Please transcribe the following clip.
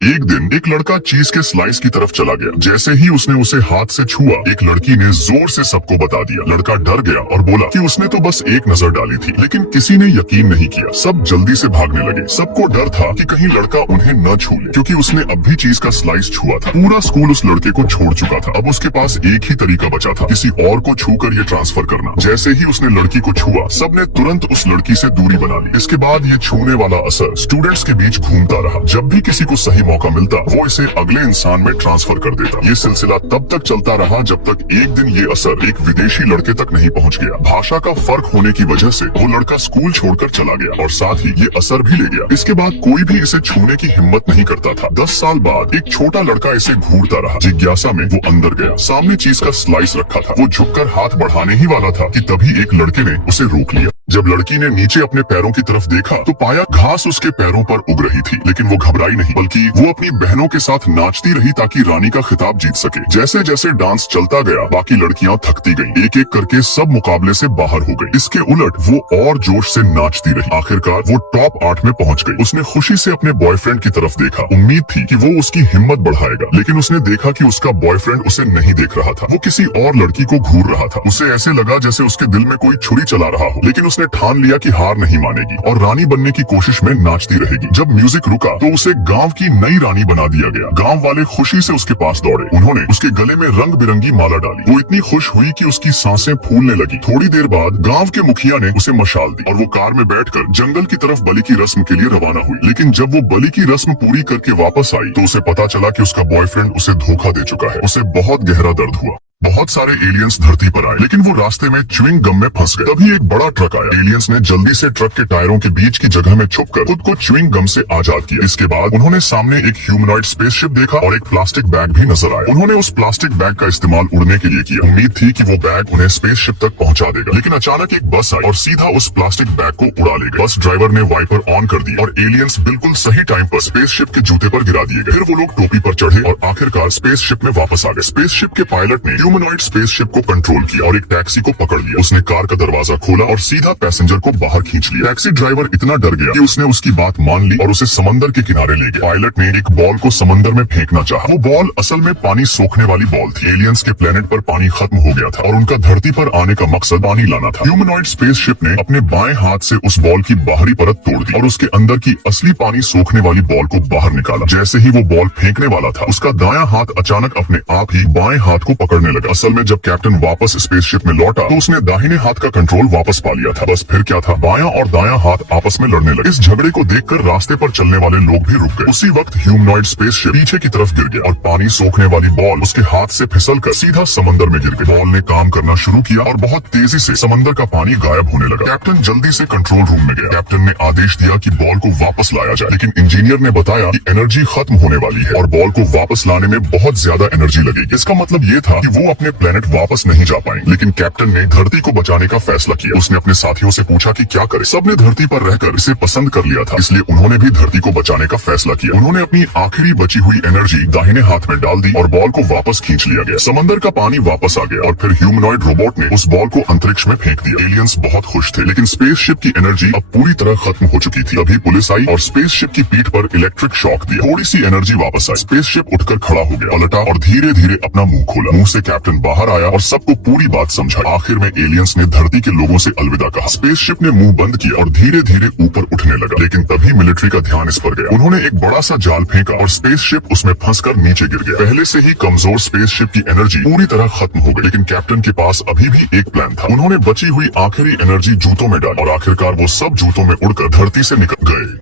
एक दिन एक लड़का चीज के स्लाइस की तरफ चला गया। जैसे ही उसने उसे हाथ से छुआ, एक लड़की ने जोर से सबको बता दिया। लड़का डर गया और बोला कि उसने तो बस एक नजर डाली थी, लेकिन किसी ने यकीन नहीं किया। सब जल्दी से भागने लगे। सबको डर था कि कहीं लड़का उन्हें न छू ले, क्योंकि उसने अब भी चीज का स्लाइस छुआ था। पूरा स्कूल उस लड़के को छोड़ चुका था। अब उसके पास एक ही तरीका बचा था, किसी और को छूकर ये ट्रांसफर करना। जैसे ही उसने लड़की को छुआ, सबने तुरंत उस लड़की से दूरी बना ली। इसके बाद ये छूने वाला असर स्टूडेंट्स के बीच घूमता रहा। जब भी किसी को सही मौका मिलता, वो इसे अगले इंसान में ट्रांसफर कर देता। ये सिलसिला तब तक चलता रहा जब तक एक दिन ये असर एक विदेशी लड़के तक नहीं पहुंच गया। भाषा का फर्क होने की वजह से वो लड़का स्कूल छोड़कर चला गया और साथ ही ये असर भी ले गया। इसके बाद कोई भी इसे छूने की हिम्मत नहीं करता था। 10 साल बाद एक छोटा लड़का इसे घूरता रहा। जिज्ञासा में वो अंदर गया। सामने चीज का स्लाइस रखा था। वो झुककर हाथ बढ़ाने ही वाला था कि तभी एक लड़के ने उसे रोक लिया। जब लड़की ने नीचे अपने पैरों की तरफ देखा तो पाया घास उसके पैरों पर उग रही थी, लेकिन वो घबराई नहीं, बल्कि वो अपनी बहनों के साथ नाचती रही ताकि रानी का खिताब जीत सके। जैसे जैसे डांस चलता गया, बाकी लड़कियां थकती गईं। एक एक करके सब मुकाबले से बाहर हो गई। इसके उलट वो और जोश से नाचती रही। आखिरकार वो टॉप 8 में पहुंच गई। उसने खुशी से अपने बॉयफ्रेंड की तरफ देखा। उम्मीद थी कि वो उसकी हिम्मत बढ़ाएगा, लेकिन उसने देखा कि उसका बॉयफ्रेंड उसे नहीं देख रहा था। वो किसी और लड़की को घूर रहा था। उसे ऐसे लगा जैसे उसके दिल में कोई छुरी चला रहा हो, लेकिन उसने ठान लिया कि हार नहीं मानेगी और रानी बनने की कोशिश में नाचती रहेगी। जब म्यूजिक रुका तो उसे गांव की नई रानी बना दिया गया। गांव वाले खुशी से उसके पास दौड़े। उन्होंने उसके गले में रंग बिरंगी माला डाली। वो इतनी खुश हुई कि उसकी सांसें फूलने लगी। थोड़ी देर बाद गांव के मुखिया ने उसे मशाल दी और वो कार में बैठकर जंगल की तरफ बलि की रस्म के लिए रवाना हुई। लेकिन जब वो बलि की रस्म पूरी करके वापस आई तो उसे पता चला कि उसका बॉयफ्रेंड उसे धोखा दे चुका है। उसे बहुत गहरा दर्द हुआ। बहुत सारे एलियंस धरती पर आए, लेकिन वो रास्ते में च्युइंग गम में फंस गए। तभी एक बड़ा ट्रक आया। एलियंस ने जल्दी से ट्रक के टायरों के बीच की जगह में छुपकर खुद को च्युइंग गम से आजाद किया। इसके बाद उन्होंने सामने एक ह्यूमनॉइड स्पेसशिप देखा और एक प्लास्टिक बैग भी नजर आया। उन्होंने उस प्लास्टिक बैग का इस्तेमाल उड़ने के लिए किया। उम्मीद थी कि वो बैग उन्हें स्पेसशिप तक पहुंचा देगा, लेकिन अचानक एक बस आई और सीधा उस प्लास्टिक बैग को उड़ा ले गई। बस ड्राइवर ने वाइपर ऑन कर दी और एलियंस बिल्कुल सही टाइम पर स्पेसशिप के जूते पर गिरा दिए गए। फिर वो लोग टोपी पर चढ़े और आखिरकार स्पेसशिप में वापस आ गए। स्पेसशिप के पायलट ने ह्यूमनॉइड स्पेसशिप को कंट्रोल किया और एक टैक्सी को पकड़ लिया। उसने कार का दरवाजा खोला और सीधा पैसेंजर को बाहर खींच लिया। टैक्सी ड्राइवर इतना डर गया कि उसने उसकी बात मान ली और उसे समंदर के किनारे ले गया। पायलट ने एक बॉल को समंदर में फेंकना चाहा। वो बॉल असल में पानी सोखने वाली बॉल थी। एलियंस के प्लेनेट पर पानी खत्म हो गया था और उनका धरती पर आने का मकसद पानी लाना था। ह्यूमनॉइड स्पेसशिप ने अपने बाएं हाथ से उस बॉल की बाहरी परत तोड़ दी और उसके अंदर की असली पानी सोखने वाली बॉल को बाहर निकाला। जैसे ही वो बॉल फेंकने वाला था, उसका दायां हाथ अचानक अपने आप ही बाएं हाथ को पकड़ने लगा। असल में जब कैप्टन वापस स्पेसशिप में लौटा तो उसने दाहिने हाथ का कंट्रोल वापस पा लिया था। बस फिर क्या था, बायां और दायां हाथ आपस में लड़ने लगे। इस झगड़े को देखकर रास्ते पर चलने वाले लोग भी रुक गए। उसी वक्त ह्यूमनॉइड स्पेसशिप पीछे की तरफ गिर गया और पानी सोखने वाली बॉल उसके हाथ से फिसलकर सीधा समंदर में गिर गई। बॉल ने काम करना शुरू किया और बहुत तेजी से समंदर का पानी गायब होने लगा। कैप्टन जल्दी से कंट्रोल रूम में गया। कैप्टन ने आदेश दिया कि बॉल को वापस लाया जाए, लेकिन इंजीनियर ने बताया कि एनर्जी खत्म होने वाली है और बॉल को वापस लाने में बहुत ज्यादा एनर्जी लगेगी। इसका मतलब ये था कि वो अपने प्लेनेट वापस नहीं जा पाएंगे। लेकिन कैप्टन ने धरती को बचाने का फैसला किया। उसने अपने साथियों से पूछा कि क्या करे। सबने धरती पर रहकर इसे पसंद कर लिया था, इसलिए उन्होंने भी धरती को बचाने का फैसला किया। उन्होंने अपनी आखिरी बची हुई एनर्जी दाहिने हाथ में डाल दी और बॉल को वापस खींच लिया गया। समंदर का पानी वापस आ गया और फिर ह्यूमनॉइड रोबोट ने उस बॉल को अंतरिक्ष में फेंक दिया। एलियंस बहुत खुश थे, लेकिन स्पेसशिप की एनर्जी अब पूरी तरह खत्म हो चुकी थी। तभी पुलिस आई और स्पेसशिप की पीठ पर इलेक्ट्रिक शॉक दिया। थोड़ी सी एनर्जी वापस आई। स्पेसशिप उठकर खड़ा हो गया, पलटा और धीरे धीरे अपना मुंह खोला। मुंह से कैप्टन बाहर आया और सबको पूरी बात समझाई। आखिर में एलियंस ने धरती के लोगों से अलविदा कहा। स्पेसशिप ने मुंह बंद किया और धीरे धीरे ऊपर उठने लगा, लेकिन तभी मिलिट्री का ध्यान इस पर गया। उन्होंने एक बड़ा सा जाल फेंका और स्पेसशिप उसमें फंसकर नीचे गिर गया। पहले से ही कमजोर स्पेसशिप की एनर्जी पूरी तरह खत्म हो गई, लेकिन कैप्टन के पास अभी भी एक प्लान था। उन्होंने बची हुई आखिरी एनर्जी जूतों में डाली और आखिरकार वो सब जूतों में उड़कर धरती से निकल गए।